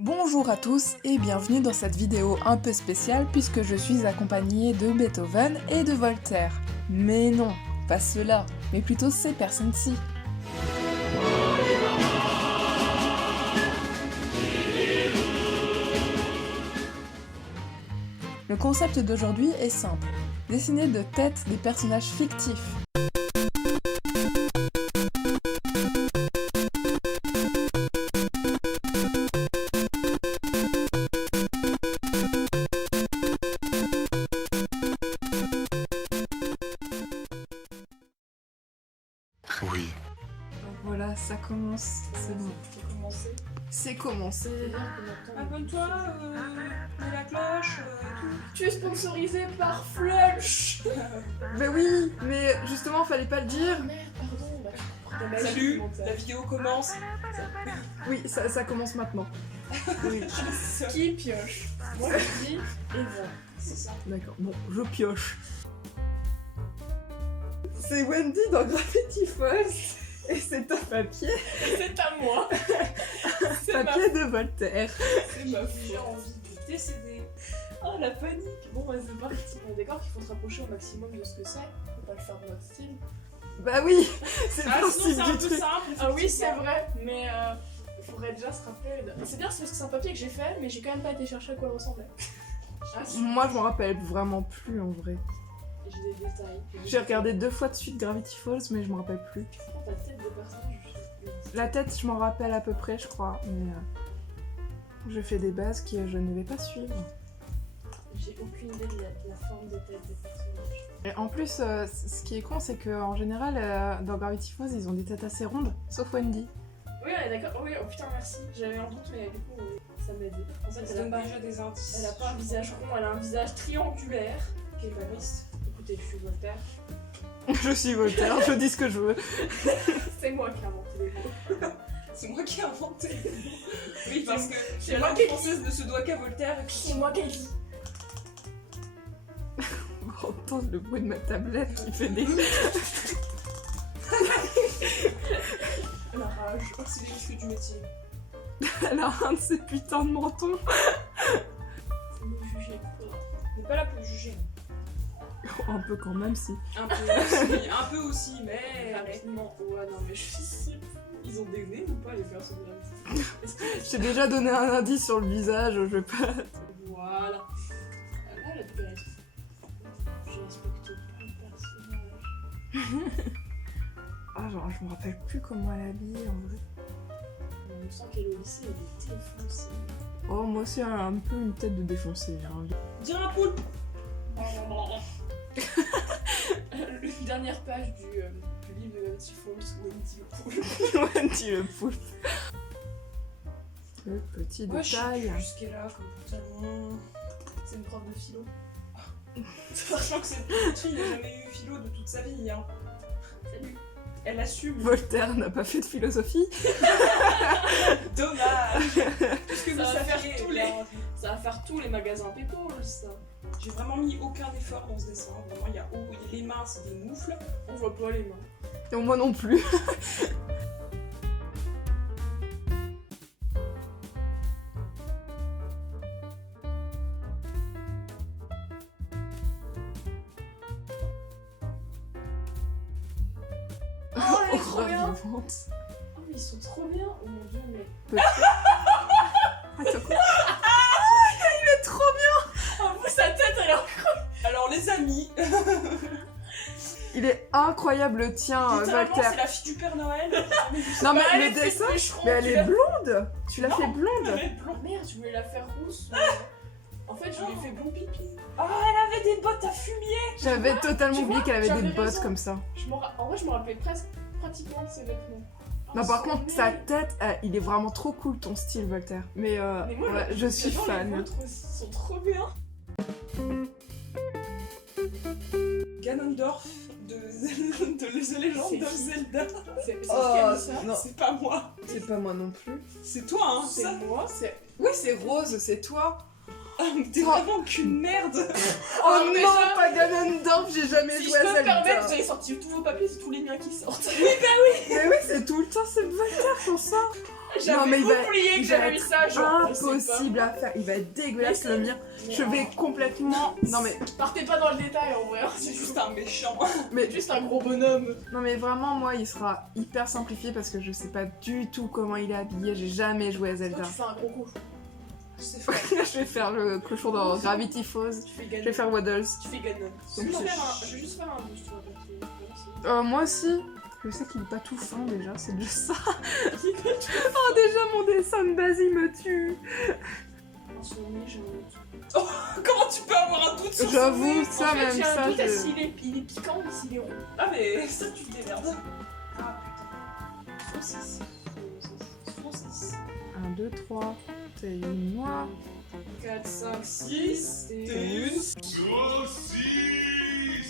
Bonjour à tous et bienvenue dans cette vidéo un peu spéciale puisque je suis accompagnée de Beethoven et de Voltaire. Mais non, pas ceux-là, mais plutôt ces personnes-ci. Le concept d'aujourd'hui est simple, dessiner de tête des personnages fictifs. Oui. Donc voilà, ça commence, c'est bon. C'est commencé. Abonne-toi, mets la cloche, tout. Tu es sponsorisé par Flush. Bah oui, mais justement fallait pas le dire. Pardon, salut, la vidéo commence. Oui, ça commence maintenant. Oui. Qui pioche? Moi je dis, et voilà, c'est ça. D'accord, bon, je pioche. C'est Wendy dans Gravity Falls et c'est un papier. C'est à moi. Papier de Voltaire. C'est ma fille envie de décéder. Oh la panique. Bon bah c'est parti. On est d'accord qu'il faut se rapprocher au maximum de ce que c'est. Faut pas le faire de notre style. Bah oui, c'est le Sinon principe c'est un du peu truc. simple. Ah oui c'est vrai, mais il faudrait déjà se rappeler. C'est bien, c'est parce que c'est un papier que j'ai fait, mais j'ai quand même pas été chercher à quoi il ressemblait. Ah, Moi je m'en rappelle vraiment plus en vrai. j'ai des détails. J'ai regardé 2 fois de suite Gravity Falls mais je m'en rappelle plus. Ta tête de personnage. La tête je m'en rappelle à peu près je crois, mais je fais des bases que je ne vais pas suivre. J'ai aucune idée de la forme des têtes des personnages. Et en plus, ce qui est con, c'est qu'en général, dans Gravity Falls, ils ont des têtes assez rondes, sauf Wendy. Oui, on est d'accord. Oui, oh putain, merci. J'avais un doute, mais du coup, ça m'a aidé. En fait, Ça elle donne a, pas, déjà des indices. elle a pas un visage rond, elle a un visage triangulaire. Quel valiste. Écoutez, je suis Voltaire. Je suis Voltaire, je dis ce que je veux. C'est moi qui ai inventé les mots. C'est moi qui ai inventé. Oui, parce que c'est la moi langue qui ai française ne se doit qu'à Voltaire. C'est moi qui ai dit. On entend le bruit de ma tablette qui fait des... La rage. C'est les risques du métier. Elle a un de ces putains de mentons. Faut me juger. On n'est pas là pour juger. Un peu quand même, si. Un peu aussi, mais... Rapidement. Ouais, non, mais je sais plus. Ils ont des nez ou pas, les personnages? Est-ce que. J'ai déjà donné un indice sur le visage, je vais pas... Voilà. Là, la différence. Je respecte pas le personnage. Ah, genre, je me rappelle plus comment elle est habillée, en vrai. On sent qu'elle est au lycée, elle est défoncée. Oh, moi aussi, elle a un peu une tête de défoncée. Hein. Dire un poulpe. La dernière page du livre de Gravity Falls où Wendy le poule. Wendy le poulpe. Le petit Moi, je sais détail. plus ce qu'elle a comme pantalon. C'est une prof de philo. Sachant que cette petite fille n'a jamais eu philo de toute sa vie. Hein. Salut. Elle assume. Voltaire n'a pas fait de philosophie. Dommage. Puisque vous Ça va, saviez, faire tous les... ça va faire tous les magasins People, ça. J'ai vraiment mis aucun effort dans ce dessin. Vraiment, il y a les mains, c'est des moufles. On voit pas les mains. Et moi non plus. Oh, elle est trop bien. Vivante. Oh, mais ils sont trop bien. Oh mon dieu, mais. Attends, quoi? Il est trop bien. Oh, sa tête, elle est. Alors, les amis, Il est incroyable le tien, littéralement, Voltaire. c'est la fille du Père Noël. Non mais elle le est faite dessin, bûcheron, mais elle tu est l'as- blonde. Tu l'as Non. fait blonde. Elle est blonde. Oh merde, je voulais la faire rousse. En fait, je lui ai fait blond pipi. Oh, elle avait des bottes à fumier. J'avais totalement tu oublié vois, qu'elle avait j'avais des bottes raison. comme ça. En vrai, je me rappelais presque pratiquement de ses vêtements. Non Oh, par son contre nez. sa tête, il est vraiment trop cool ton style Voltaire. Mais, Mais moi, ouais, je suis les fan. vôtres aussi sont trop bien. Ganondorf de The Legend of Zelda. C'est Oh, qui a mis ça? non. C'est pas moi. C'est pas moi non plus. C'est toi, hein. C'est Ça. moi, c'est. Oui c'est Rose, c'est toi. T'es vraiment qu'une merde. Oh Alors, non, déjà, pas Ganondorf, j'ai jamais Si joué je à peux me permettre, Zelda. j'avais sorti tous vos papiers, c'est tous les miens qui sortent. Mais oui, c'est tout le temps, c'est Voltaire pour ça. Non, mais J'avais il oublié que va j'avais mis ça, genre. je sais pas. impossible à faire. Il va être dégueulasse le mien. Je vais complètement. Non mais, Partez pas dans le détail en vrai, hein, C'est juste un méchant. mais juste un gros bonhomme. non mais vraiment moi il sera hyper simplifié parce que je sais pas du tout comment il est habillé. J'ai jamais joué à Toi, Zelda. tu fais un gros cochon. Je sais faire. Je vais faire le cochon dans Gravity Falls. Tu fais Je Ganon. vais faire Waddles. Tu fais Ganon. Donc, Je vais juste faire un boost, tu vois, parce que voilà, Moi aussi. Je sais qu'il est pas tout fin déjà, c'est déjà ça. c'est- Oh déjà mon dessin de base il me tue. En ce moment, j'ai un doute. Comment tu peux avoir un doute sur son J'avoue nez ça En fait, même j'ai ça. un doute je- s'il est piquant ou s'il est rond. Ah mais ça tu te démerdes. Ah putain. Saucisse. Saucisse. 1, 2, 3. T'es une noire. 4, 5, 6. T'es une.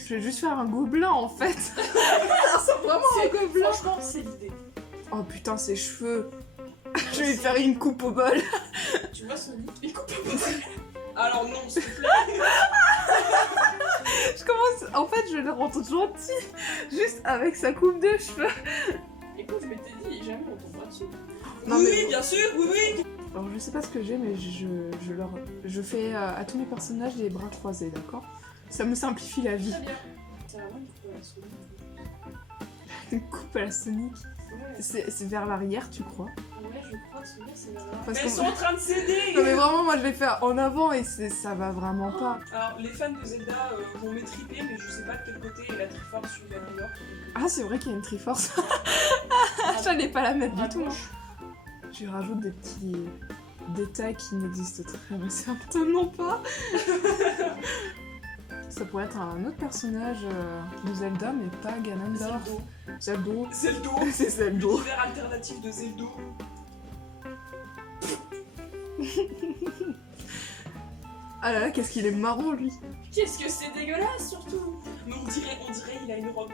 Je vais juste faire un gobelin en fait. Ça ressemble vraiment à un gobelin. Franchement, c'est l'idée. Oh putain ses cheveux. Je vais lui faire une coupe au bol. Tu vois Sonic, il coupe Alors non, s'il te plaît. Je commence. En fait je le rends tout gentil. Juste avec sa coupe de cheveux. Écoute, je m'étais dit, jamais on tombera dessus. Non, oui, mais- oui, bien sûr, oui, oui. Alors je sais pas ce que j'ai mais je fais à tous mes personnages des bras croisés, d'accord? Ça me simplifie la vie. Très bien. C'est vraiment une coupe à la Sonic. Une coupe à la Sonic. Ouais, C'est vers l'arrière tu crois? ouais, je crois que celui-là, c'est là. Parce Mais qu'on- ils sont en train de céder. Non mais vraiment moi je vais faire en avant et ça va vraiment pas. Alors les fans de Zelda vont m'étriper, mais je sais pas de quel côté est la Triforce sur Ganondorf. Ah c'est vrai qu'il y a une Triforce. J'allais pas la mettre du tout. Hein. Je rajoute des petits détails qui n'existent très certainement pas. Ça pourrait être un autre personnage de Zelda mais pas Ganondorf. Zeldo. Zelda. Zeldo. C'est Zelda. L'univers alternatif de Zeldo. Ah là là qu'est-ce qu'il est marrant lui. Qu'est-ce que c'est dégueulasse, surtout. Mais on dirait il a une robe.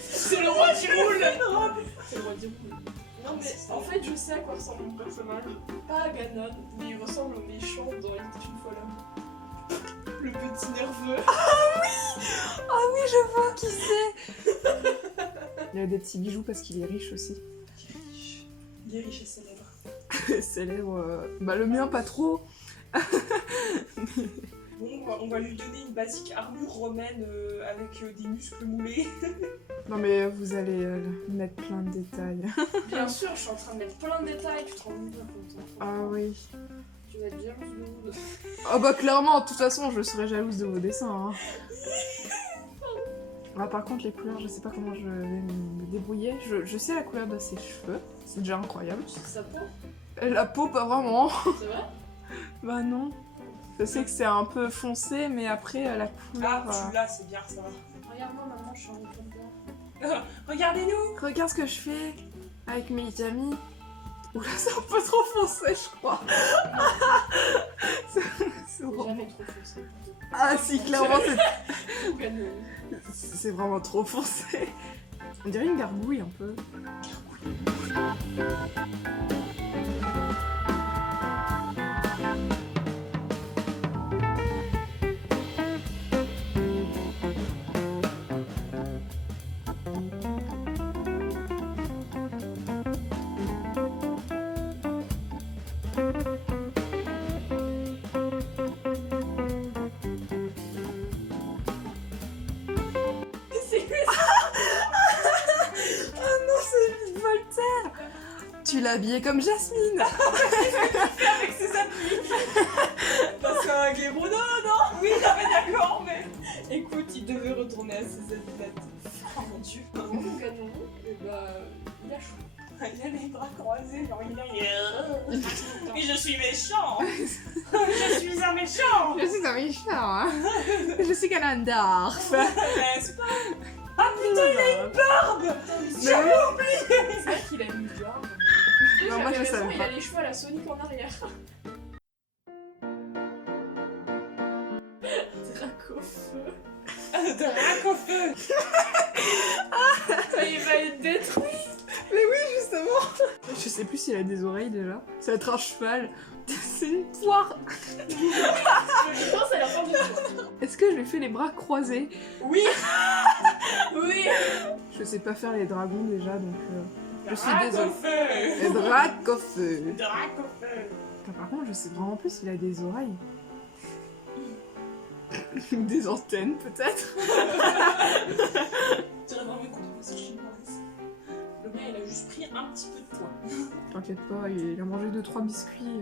C'est le roi qui roule. Une robe. C'est le roi qui roule. Non mais en fait je sais à quoi ressemble mon personnage. Pas à Ganon, mais il ressemble au méchant dans Il était une fois là. Le petit nerveux. Ah oui je vois qui c'est. Il a des petits bijoux parce qu'il est riche aussi. Il est riche et célèbre. Célèbre. Bah le mien pas trop. Bon, on va lui donner une basique armure romaine avec des muscles moulés. Non mais vous allez mettre plein de détails. Bien sûr, je suis en train de mettre plein de détails, tu te rends compte comme ça. Ah oui. Tu vas être jalouse de vous. Ah bah clairement, de toute façon, je serais jalouse de vos dessins. Hein. Ah, par contre, les couleurs, je sais pas comment je vais me débrouiller. Je sais la couleur de ses cheveux, c'est déjà incroyable. Sa peau, La peau, pas vraiment. c'est vrai? Bah non. Je sais que c'est un peu foncé, mais après, la Ah, couleur... tu l'as, c'est bien ça. Regarde-moi maman, je suis en train de Regardez-nous. Regarde ce que je fais avec mes amis. Oula, c'est un peu trop foncé, je crois. C'est vraiment... jamais trop foncé. Ah si, clairement, Ganon. c'est vraiment trop foncé. On dirait une gargouille, un peu. Tu l'as habillée comme Jasmine. Avec ses appuis. Parce qu'avec les Bruno, non? Oui, mais d'accord, mais. Écoute, il devait retourner à ses athlètes. Oh mon dieu. Mon Ganon, et bah, il a chaud. Il a les bras croisés, genre il a. Mais je suis méchant. Je suis un méchant. Je suis un méchant. Hein. Je suis Ganondorf. N'est-ce pas? Ah putain, il a une barbe. Mais oui. C'est vrai qu'il a une barbe. Non, moi, je J'avais savais raison, il pas. a les cheveux à la Sonic en arrière. Dracofeu. Drac au feu. Il va être détruit. Mais oui, justement. Je sais plus s'il a des oreilles déjà. Ça va être un cheval. C'est une poire. Je pense à la fin du jeu. Est-ce que je lui fais les bras croisés? Oui. Oui. Je sais pas faire les dragons déjà, donc... Je suis désolée. Dracofeu. Par contre, je sais vraiment plus s'il a des oreilles. Ou des antennes, peut-être. Dirais vraiment une contrefaçon chinoise. Le mien, il a juste pris un petit peu de poids. T'inquiète pas, il a mangé 2-3 biscuits.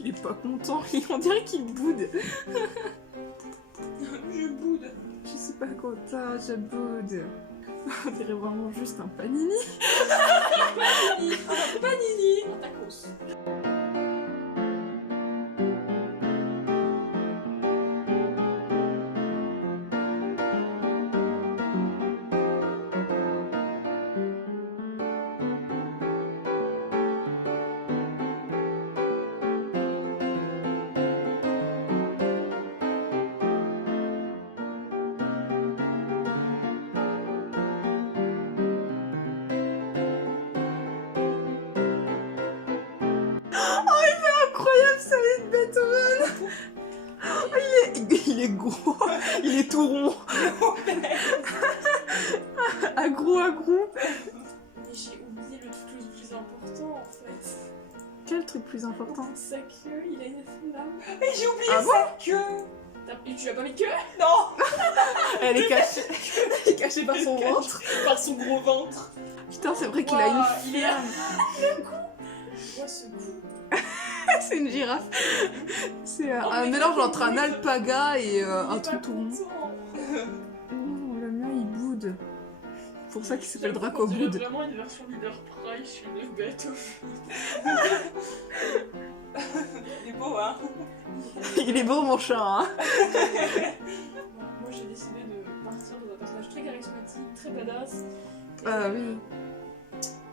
Il est pas content, on dirait qu'il boude. Je boude. Je sais pas content, je boude. On dirait vraiment juste un panini. Un panini. Un tacos. Incroyable, ça va être Beethoven. Il est gros, il est tout rond. Agro. Mais j'ai oublié le truc le plus important en fait. Quel truc plus important? Sa queue, il a une flamme. Mais j'ai oublié Ah sa queue. Et tu l'as pas mis queue? Non. Elle est cachée. Elle est cachée par son ventre. Par son gros ventre. Putain, c'est vrai qu'il a une Ouah, il est là. flamme. Moi ce coup. C'est une girafe. C'est Oh, un mais mélange il entre un boude. alpaga et Il est un pas truc tout rond. content. Oh, le mien il boude. C'est pour ça qu'il s'appelle J'avoue Draco qu'on dirait Boud. vraiment une version Leader Price, une bête au fond. Il est beau, hein. Il est beau mon chat, hein. Moi j'ai décidé de partir dans un personnage très charismatique, très badass. Ah oui.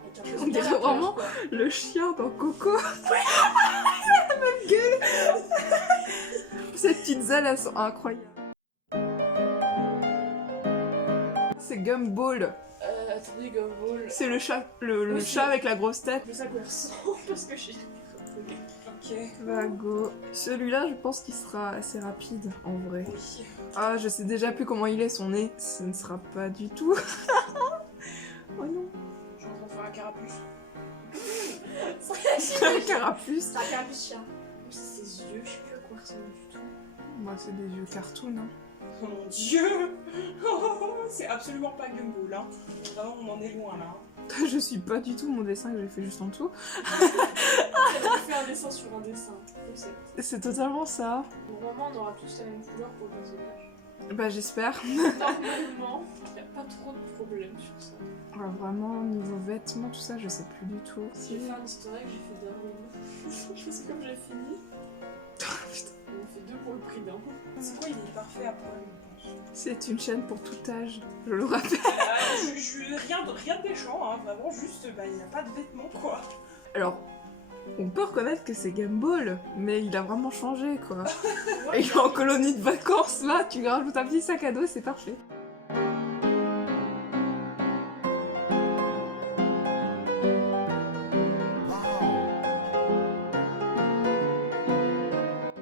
Avec un On peu dirait de caractère, vraiment quoi. le chien dans Coco. Il a la même gueule. Ces petites ailes, elles sont incroyables. C'est Gumball. Attendez, Gumball. C'est le chat, le Oui, chat c'est- avec la grosse tête. Je sais à quoi il ressemble parce que j'ai. Ok. Vago. Celui-là, je pense qu'il sera assez rapide, en vrai. Oui. Ah, je sais déjà plus comment il est, son nez. Ce ne sera pas du tout. Oh non. Je suis en train de faire un carapuce. C'est un carapuce. C'est un carapuce chien. Ses yeux, je sais plus à quoi il ressemble du tout. Moi, c'est des yeux cartoon, hein. Oh mon dieu. C'est absolument pas Gumball, hein. Vraiment, on en est loin là. Je suis pas du tout mon dessin que j'ai fait juste en dessous. On fait un dessin sur un dessin. Concept. C'est totalement ça. Normalement, on aura tous la même couleur pour le personnage. Bah, j'espère. Normalement, il n'y a pas trop de problème sur ça. Ah, vraiment, niveau vêtements, tout ça, je sais plus du tout. J'ai fait un historique, j'ai fait Darwin. Je sais comme j'ai fini. On fait deux pour le prix d'un. C'est quoi, il est parfait à poil, je pense. C'est une chaîne pour tout âge, je le rappelle. Rien de méchant, hein. Vraiment, juste, bah, il n'y a pas de vêtements, quoi. Alors, on peut reconnaître que c'est Gumball, mais il a vraiment changé, quoi. Et il est en colonie de vacances, là, tu lui rajoutes un petit sac à dos, c'est parfait.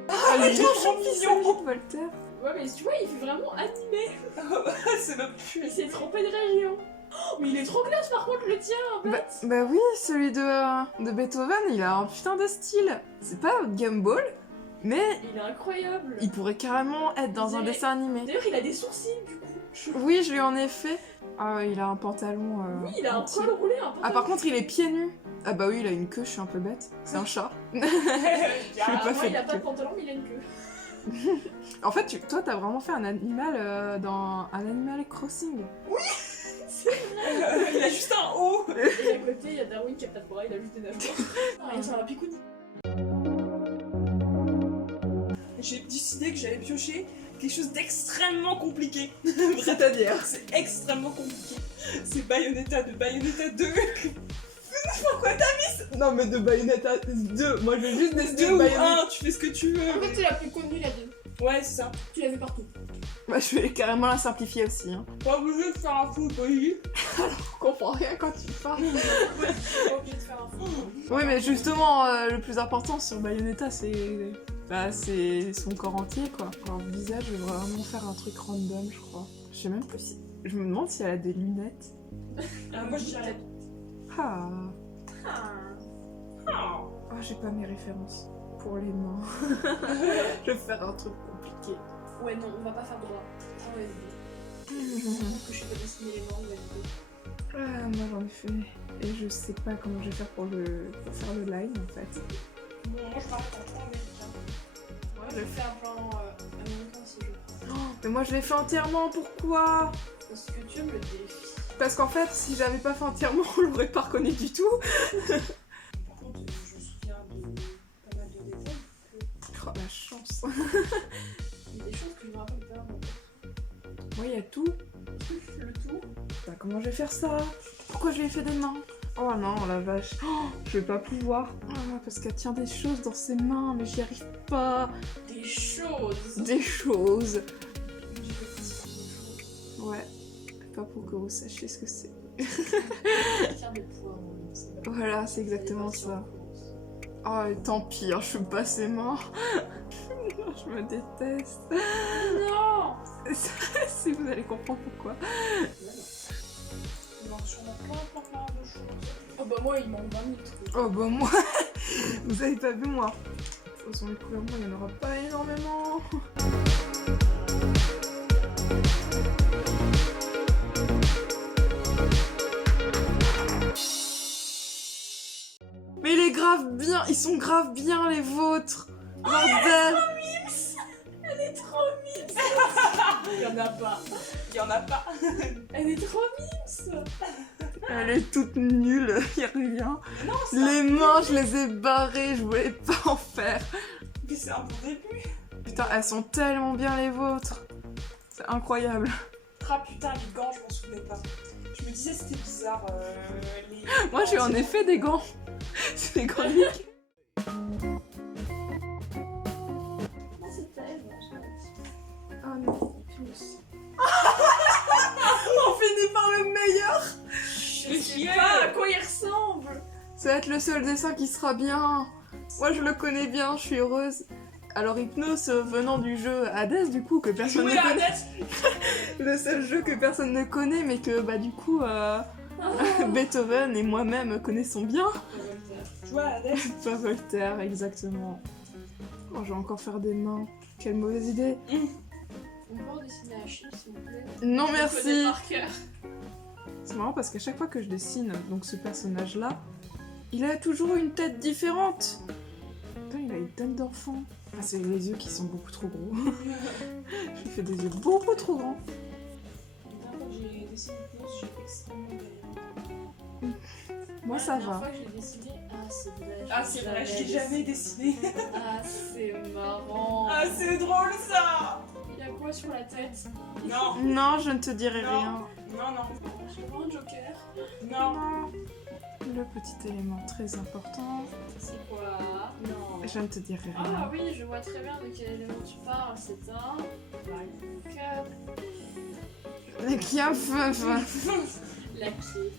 Ah, mais il trop est mignon. Voltaire. Ouais, mais tu vois, il fait vraiment animé. C'est même plus. Il s'est trompé de région. Oh, mais il est trop classe par contre, le tien, Bah, bête. bah oui, celui de Beethoven, il a un putain de style. C'est pas Gumball, mais Il est incroyable. il pourrait carrément être dans un Mais- dessin animé. D'ailleurs, il a des sourcils du coup. Oui, je lui en ai fait. Ah, il a un pantalon. Oui, il a un entier. col roulé, un Ah, par contre, il est pieds nus. Ah, bah oui, il a une queue, je suis un peu bête. C'est un chat. Ah, pas moi, fait il a de pas de queue. pantalon, mais il a une queue. En fait, toi, t'as vraiment fait un animal dans un Animal Crossing. Il a juste un haut. Et à côté, il y a Darwin qui a pas de bras, il a juste des nageoires. Ah, il ressemble à un picouni. J'ai décidé que j'allais piocher quelque chose d'extrêmement compliqué. C'est-à-dire C'est extrêmement compliqué. C'est Bayonetta de Bayonetta 2. Pourquoi t'as Non, mais de Bayonetta 2. Moi, je vais juste décider 2 ou 1? Tu fais ce que tu veux. En fait, c'est la plus connue, la deux. Ouais, c'est ça. Tu l'as vu partout. Bah, je vais carrément la simplifier aussi. Hein. Pas obligé de faire un foot, oui. Je comprends rien quand tu parles. Tu es pas obligé de faire un fou. Oui, mais justement, le plus important sur Bayonetta, c'est. Bah, c'est son corps entier, quoi. Alors, le visage, je vais vraiment faire un truc random, je crois. Je sais même plus si. Je me demande si elle a des lunettes. Moi, je dirais Ah. Ah. Oh, j'ai pas mes références pour les mains. Je vais faire un truc compliqué. Ouais, non, on va pas faire droit. Ah ouais, que je peux dessiner les mains, on va dire. Ah, moi j'en ai fait. Et je sais pas comment je vais faire pour faire le line en fait. Bon, moi je parle en plan américain. Moi, je fais un plan américain si je crois. Mais moi je l'ai fait entièrement, pourquoi? Parce que tu aimes le défi. Parce qu'en fait, si j'avais pas fait entièrement, on l'aurait pas reconnu du tout. Par contre, je me souviens de pas mal de détails. Oh la chance. Il y a des choses que je me rappelle pas. Moi il y a tout. Le tout. Bah comment je vais faire ça? Pourquoi je lui ai fait des mains? Oh non, la vache. Oh, je vais pas pouvoir. Ah, parce qu'elle tient des choses dans ses mains, mais j'y arrive pas. Des choses. Des choses. J'ai fait des choses. Ouais. Pas pour que vous sachiez ce que c'est. Faire des poivrons. Voilà, c'est exactement ça. Oh, et tant pis, hein, je suis pas ses mains. Je me déteste. Non. Si vous allez comprendre pourquoi. Il manque sûrement plein de choses. Oh bah moi, il manque 20 minutes. Oh bah moi, vous avez pas vu moi. De toute façon, les couleurs, moi, il y en aura pas énormément. Mais il est grave bien, ils sont grave bien les vôtres. Bordel. Elle est trop mimes. Il y en a pas. Il y en a pas. Elle est trop mimes. Elle est toute nulle, y a rien. Non, c'est Les mains, je les ai barrées, je voulais pas en faire. Mais c'est un bon début. Putain, elles sont tellement bien les vôtres. C'est incroyable. Ah putain, les gants, je m'en souvenais pas. Je me disais c'était bizarre. Les... Moi j'ai en effet des gants. C'est des gants uniques. C'est elle. Oh non, on finit par le meilleur. Je sais pas à quoi il ressemble. Ça va être le seul dessin qui sera bien. Moi je le connais bien, je suis heureuse. Alors Hypnos venant du jeu Hades du coup que personne ne connaît. Le seul jeu que personne ne connaît mais que bah du coup Beethoven et moi-même connaissons bien. Tu vois, Hades. Pas Voltaire, exactement. Oh, je vais encore faire des mains. Quelle mauvaise idée. On peut en dessiner Achille s'il vous plaît. Non Je connais merci. par cœur. C'est marrant parce qu'à chaque fois que je dessine donc ce personnage-là, il a toujours une tête différente. Putain, il a une tête d'enfant. Ah, c'est les yeux qui sont beaucoup trop gros. Je lui fais des yeux beaucoup trop grands. La dernière fois que j'ai dessiné une pause, j'ai extrêmement galéré. Moi ça La dernière va. fois que je l'ai dessiné, c'est vrai. Ah, c'est vrai, je l'ai jamais dessiné. Ah, c'est marrant. Ah, c'est drôle ça. Il y a quoi sur la tête? Non, Non, je ne te dirai Non. rien. non. Je vois un joker. Non. Non. Le petit élément très important. C'est quoi? Non. Je ne te dirai Ah rien. oui, je vois très bien de quel élément tu parles. C'est un marqueur. Mais qui a fait La clé.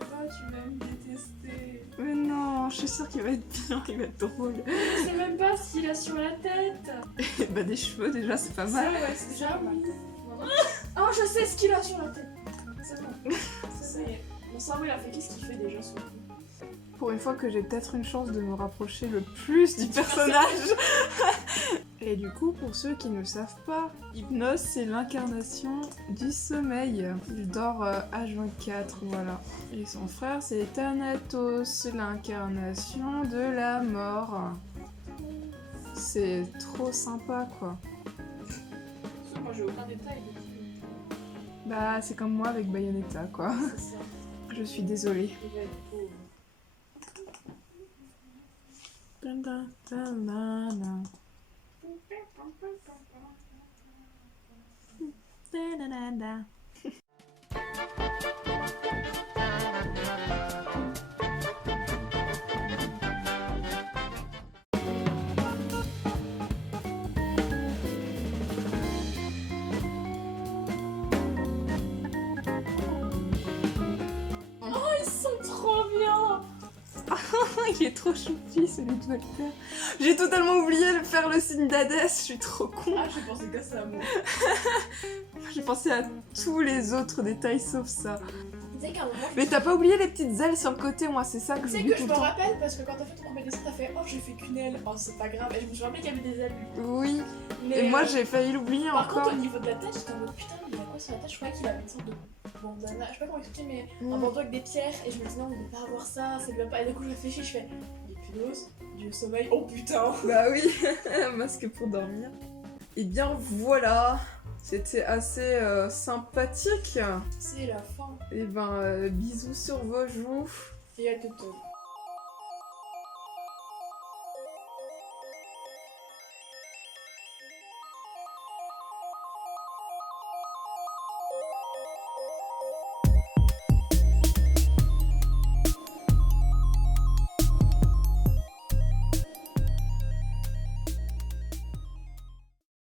Eva, tu vas me détester. Mais non, je suis sûre qu'il va être bien, il va être drôle. Je sais même pas ce qu'il a sur la tête. Bah des cheveux déjà, c'est pas Ça, mal. ouais, c'est déjà oui. Oh, je sais ce qu'il a sur la tête. C'est bon. Ça y est. Mon cerveau, il a fait qu'est-ce qu'il fait déjà sur le coup? Pour une fois que j'ai peut-être une chance de me rapprocher le plus du personnage. Et du coup, pour ceux qui ne le savent pas, Hypnos, c'est l'incarnation du sommeil. Il dort H24, voilà. Et son frère, c'est Thanatos, l'incarnation de la mort. C'est trop sympa, quoi. Moi, j'ai aucun détail. Bah, c'est comme moi avec Bayonetta, quoi. C'est ça. Je suis désolée. Il va être pauvre. Ils sont trop bien. Il est trop choupi celui de Voltaire. J'ai totalement oublié de faire le signe d'Hadès, je suis trop con. Ah, j'ai pensé qu'à ça, moi. J'ai pensé à tous les autres détails sauf ça. Tu sais qu'à un moment. Mais t'as pas oublié les petites ailes sur le côté, moi c'est ça que Tu sais j'oublie que tout je le me temps. rappelle parce que quand t'as fait ton premier dessin, t'as fait oh j'ai fait qu'une aile, oh c'est pas grave, et je me suis rappelé qu'il y avait des ailes. Oui, Mais, et moi j'ai failli l'oublier par encore. contre au niveau de la tête, j'étais en mode putain mais il a quoi sur la tête, je croyais qu'il avait une sorte de bandana, je sais pas comment expliquer mais un bandeau avec des pierres, et je me dis non il va pas avoir ça, ça lui va pas, et du coup je réfléchis, je fais l'hypnose, du sommeil, oh putain. Bah oui, masque pour dormir. Et bien voilà, c'était assez sympathique. C'est la fin, Et ben bisous sur vos joues. et à tout.